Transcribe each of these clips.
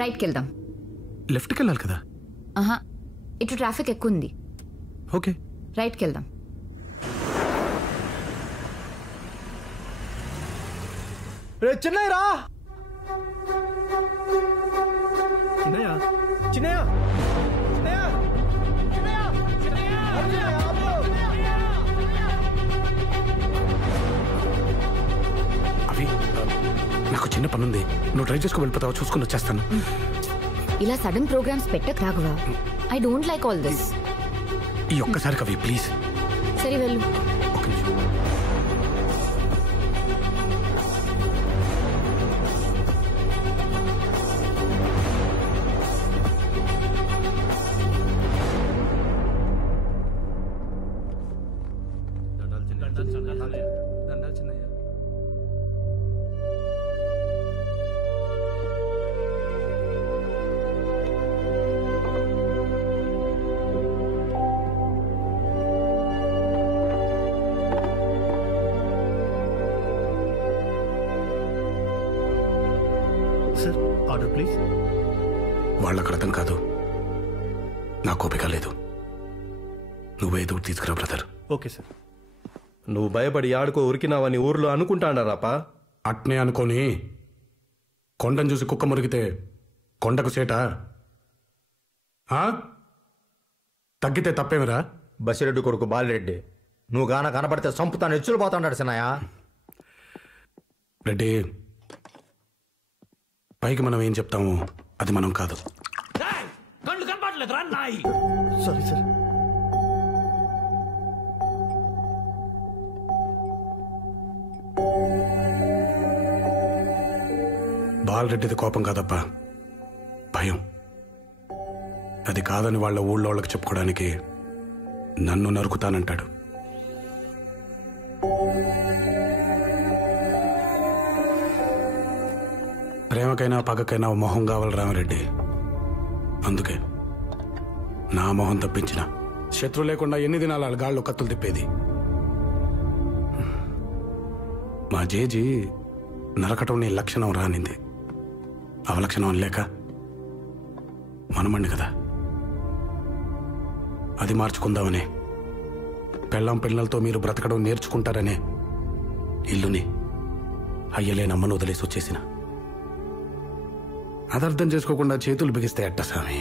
రైట్కి వెళ్దాం. లెఫ్ట్కి వెళ్ళాలి కదా. ఆహా, ఇటు ట్రాఫిక్ ఎక్కువ ఉంది. ఓకే, రైట్కి వెళ్దాం. చిన్నయ్య రా. చిన్నయ్య చిన్నయ్య అవి నాకు చిన్న పనుంది, నువ్వు ట్రై చేసుకో, వెళ్ళిపోతావా? చూసుకుని వచ్చేస్తాను. ఇలా సడన్ ప్రోగ్రామ్స్ పెట్టకు Raghava. I don't like all this. ఈ ఒక్కసారి కవి ప్లీజ్. సరే వెళ్ళు. ఒక్క నిమిషం. Order please. వాళ్ళకు అర్థం కాదు, నాకు ఓపిక లేదు. నువ్వే ఏదో తీసుకురా బ్రదర్. Okay sir. నువ్వు భయపడి ఆడుకో ఉరికినావని ఊర్లో అనుకుంటాడారాపా. అట్నే అనుకోని కొండను చూసి కుక్క మురిగితే కొండకు సేట తగ్గితే తప్పేమిరా? బసిరెడ్డి కొడుకు బాలిరెడ్డి, నువ్వు గాన కనపడితే సంపుతాను ఎచ్చులు పోతాడు సినాయా. రెడ్డి, పైకి మనం ఏం చెప్తాము అది మనం కాదు. Sorry sir. బాలరెడ్డిది కోపం కాదప్పా, భయం. అది కాదని వాళ్ళ ఊళ్ళో వాళ్ళకి చెప్పుకోవడానికి నన్ను నరుకుతానంటాడు. ప్రేమకైనా పగకైనా మొహం కావాలి రామరెడ్డి. అందుకే నా మొహం తప్పించిన శత్రు లేకుండా ఎన్ని దినాలు గాళ్ళు కత్తులు తిప్పేది. మా జేజీ నరకటం నీ లక్షణం రానింది, అవలక్షణం లేక మనమండి కదా. అది మార్చుకుందామనే, పెళ్ళాం పిల్లలతో మీరు బ్రతకడం నేర్చుకుంటారనే ఇల్లుని అయ్యలేనమ్మను వదిలేసి వచ్చేసిన. అదర్థం చేసుకోకుండా చేతులు బిగిస్తే అట్ట స్వామి.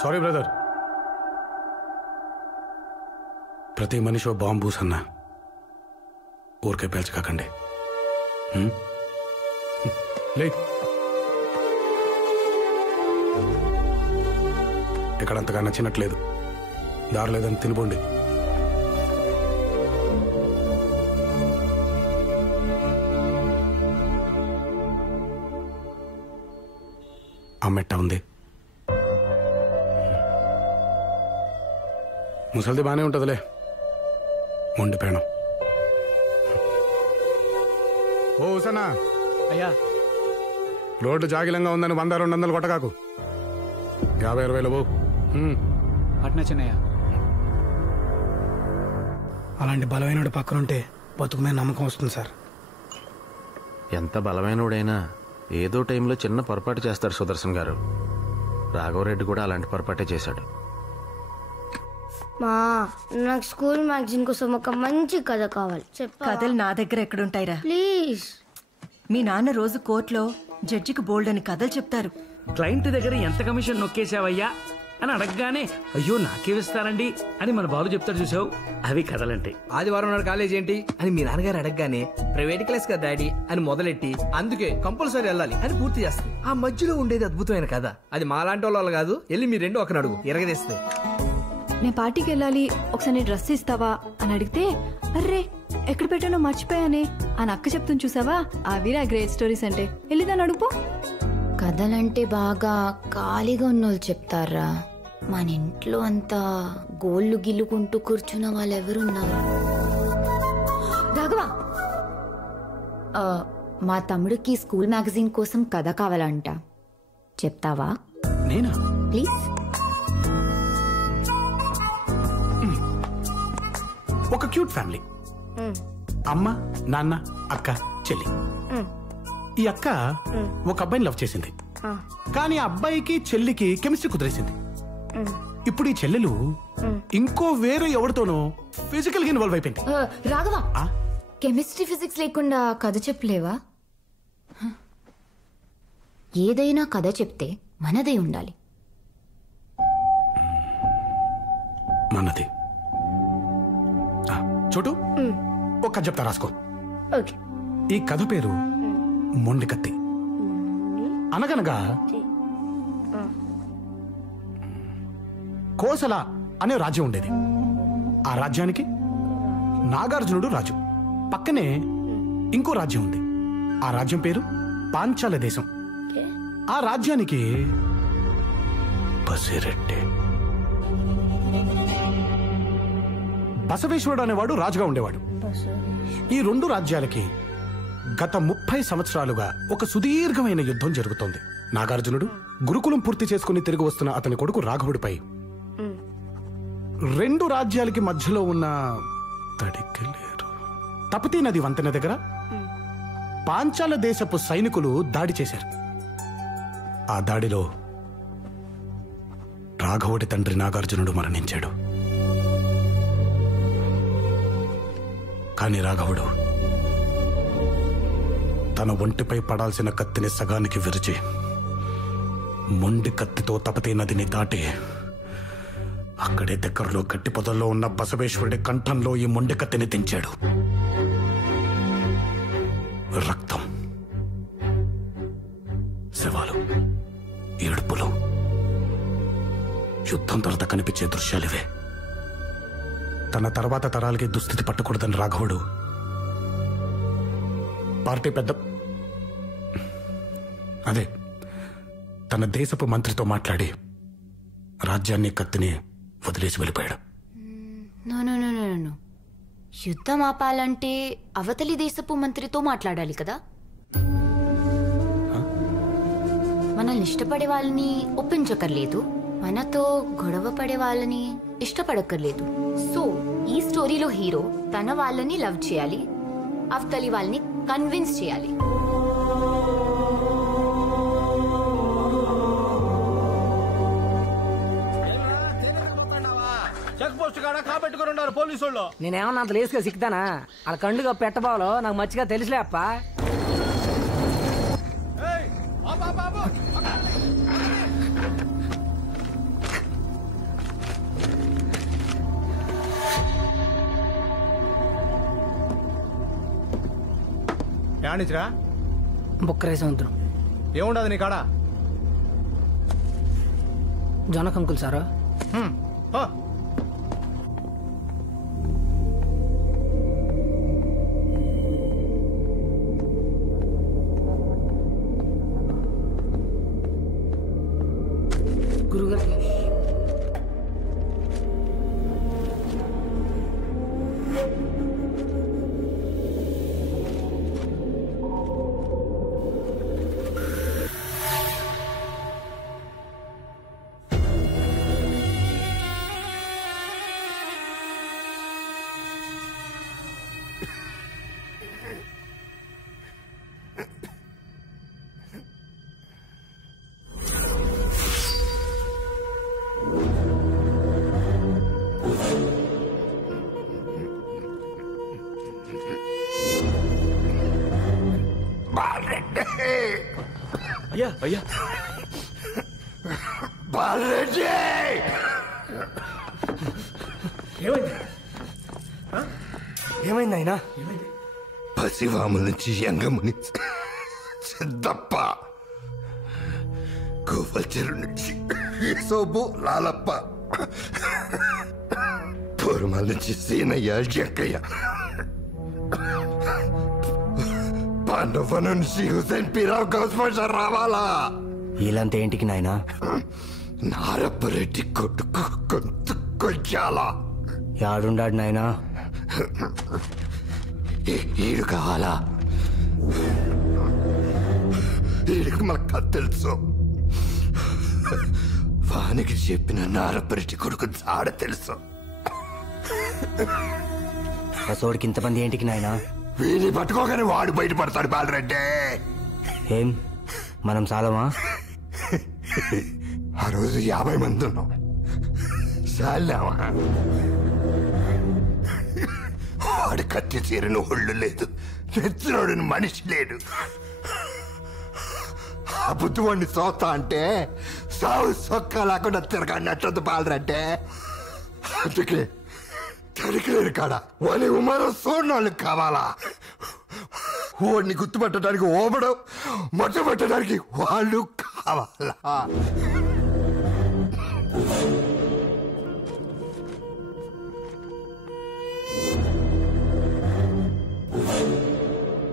Sorry brother. ప్రతి మనిషి బాంబు సన్నా ఊరికే పేల్చకాకండి. లే, ఎక్కడంతగా నచ్చినట్లేదు, దారి లేదని తినిపోండి. అమ్మెట్ట ఉంది, ముసలిది బాగానే ఉంటుందిలే, మొండి పేణం. ఓ ఉసనా అయ్యా, రోడ్డు జాగిలంగా ఉందని 100-200 కొట్టకాకు. 50-60 బో. అట్నా చిన్నయ్య. అలాంటి బలమైన పక్కనుంటే బతుకు మీద నమ్మకం వస్తుంది సార్. ఎంత బలమైనడైనా ఏదో టైంలో చిన్న పొరపాటు చేస్తాడు సుదర్శన్ గారు. రాఘవరెడ్డి కూడా అలాంటి పొరపాటే చేశాడు. మా నాకు స్కూల్ మ్యాగజైన్ కోసం ఒక మంచి కథ కావాలి. కథలు నా దగ్గర ఎక్కడుంటాయిరా? ప్లీజ్. మీ నాన్న రోజు కోర్టులో జడ్జికి బోల్డ్ అని కథలు చెప్తారు. క్లయింట్ దగ్గర ఎంత కమిషన్ నొక్కేసావయ్యా అని అడగగానే అయ్యో నాకేమిస్తారండి అని మన బాలు చెప్తాడు, చూసావు? అవి కథలంటే. ఆదివారం నాడు కాలేజ్ ఏంటి అని మీ నాన్నగారు అడగగానే ప్రైవేట్ క్లాస్ కదా డాడీ అని మొదలెట్టి అందుకే కంపల్సరీ వెళ్ళాలి అని పూర్తి చేస్తుంది. ఆ మధ్యలో ఉండేది అద్భుతమైన కథ. అది మాలాంటి వాళ్ళు కాదు, వెళ్ళి మీ రెండో ఒకరు అడుగు ఎరగదేస్తే. నేను పార్టీకి వెళ్ళాలి, ఒకసారి డ్రెస్ ఇస్తావా అని అడిగితే అర్రే ఎక్కడ పెట్టానో మర్చిపోయానే అని అక్క చెప్తుంది, చూసావా? అవిరా గ్రేట్ స్టోరీస్ అంటే. వెళ్ళిదాన్ని అడుగుపో. కథలంటే బాగా ఖాళీగా ఉన్నోళ్ళు చెప్తారా? మన ఇంట్లో అంతా గోళ్ళు గిల్లుకుంటూ కూర్చున్న వాళ్ళు ఎవరున్నారు? రాఘవా, మా తమ్ముడికి స్కూల్ మ్యాగజైన్ కోసం కథ కావాలంట, చెప్తావా? నేనా? ప్లీజ్. ఒక క్యూట్ ఫ్యామిలీ, అమ్మ నాన్న అక్క చెల్లి. ఈ అక్క ఒక అబ్బాయిని లవ్ చేసింది, కానీ ఆ అబ్బాయికి చెల్లికి కెమిస్ట్రీ కుదిరేసింది. ఇప్పుడు ఈ చెల్లెలు ఇంకో వేరే ఎవరితోనో ఫిజికల్ గా ఇన్వాల్వ్ అయిపోయింది. రాఘవ, కెమిస్ట్రీ ఫిజిక్స్ లేకుండా కథ చెప్పలేవా? ఏదైనా కథ చెప్తే మనదే ఉండాలి. మనది. చోటు, ఒక కథ చెప్తా, రాసుకో. ఈ కథ పేరు మొండి కత్తి. అనగనగా కోసల అనే రాజ్యం ఉండేది. ఆ రాజ్యానికి నాగార్జునుడు రాజు. పక్కనే ఇంకో రాజ్యం ఉంది. ఆ రాజ్యం పేరు పాంచాల దేశం. ఆ రాజ్యానికి బసిరెడ్డి, బసవేశ్వరుడు అనేవాడు రాజుగా ఉండేవాడు. ఈ రెండు రాజ్యాలకి గత 30 సంవత్సరాలుగా ఒక సుదీర్ఘమైన యుద్ధం జరుగుతోంది. నాగార్జునుడు గురుకులం పూర్తి చేసుకుని తిరిగి వస్తున్న అతని కొడుకు రాఘవుడిపై రెండు రాజ్యాలకి మధ్యలో ఉన్న తపతీ నది వంతెన దగ్గర పాంచాల దేశపు సైనికులు దాడి చేశారు. ఆ దాడిలో రాఘవుడి తండ్రి నాగార్జునుడు మరణించాడు. కానీ రాఘవుడు తన ఒంటిపై పడాల్సిన కత్తిని సగానికి విరిచి మొండి కత్తితో తపతీ నదిని దాటి అక్కడే దగ్గరలో గట్టి పొదల్లో ఉన్న బసవేశ్వరుడి కంఠంలో ఈ మొండి కత్తిని దించాడు. రక్తం, శవాలు, ఏడుపులు, యుద్ధం తర్వాత కనిపించే దృశ్యాలివే. తన తర్వాత తరాలకి దుస్థితి పట్టకూడదని రాఘవుడు పార్టీ పెద్ద అదే తన దేశపు మంత్రితో మాట్లాడి రాజ్యాన్ని కత్తిని వదిలేసి వెళ్ళిపోయాడు. యుద్ధం ఆపాలంటే అవతలి దేశపు మంత్రితో మాట్లాడాలి కదా. మనల్ని ఇష్టపడే వాళ్ళని ఒప్పించకర్లేదు, మనతో గొడవ పడే వాళ్ళని ఇష్టపడక్కర్లేదు. సో ఈ స్టోరీలో హీరో తన వాళ్ళని లవ్ చేయాలి, అవతలి వాళ్ళని కన్విన్స్ చేయాలి. చెక్ పోస్ట్ కాడ కాపెట్టుకుని ఉన్నారు పోలీసు వాళ్ళు. నేనేమన్నా అంత లేసుగా సిక్తానా? వాళ్ళ కండుగా పెట్టబాలో నాకు మంచిగా తెలిసిలే అప్ప. యానిచ్రా బుక్కరే సముద్రం ఏముండదు నీ కాడ? జనకంకుల్ సారా? గురుగారు అయ్యా అయ్యా బాలరెడ్డి ఏమైంది ఆయన? పసివాముల నుంచి యంగముని సిద్ధప్ప, గోవల్చెరు నుంచి సోబు లాలప్ప, పూర్మల నుంచి సీనయ్య జక్కయ్య, పాండవ నుంచి హుసేన్ పీరావు గౌస్పష రావాలా. వీళ్ళంతా ఏంటికి నాయనా? నారప్పరెడ్డి కొడుకు గొంతు కొచ్చాలా. యాడుండాడు నాయనా? ఈడు కావాలా? వీడికి మన కథ తెలుసు. వానికి చెప్పిన నారపరిటి కొడుకు జాడ తెలుసు. అసోడికి ఇంతమంది ఏంటికి నాయనా? వీడిని పట్టుకోగానే వాడు బయటపడతాడు బాలరెడ్డి. ఏం మనం సాలమా? ఆ రోజు 50 మంది ఉన్నాం. చాలామా? వాడు కత్తి తీరిన ఒళ్ళు లేదు, నెచ్చినోడిని మనిషి లేడు. ఆ బుద్ధివాడిని చూస్తా అంటే సాగు సొక్క లేకుండా తిరగన్నట్టు బాలరెడ్డి. అందుకే తరికలేరు కాడ వాడి ఉమారం చూడని కావాలా. వాడిని గుర్తుపట్టడానికి ఓపడం, మొట్టపెట్టడానికి వాళ్ళు కావాలా.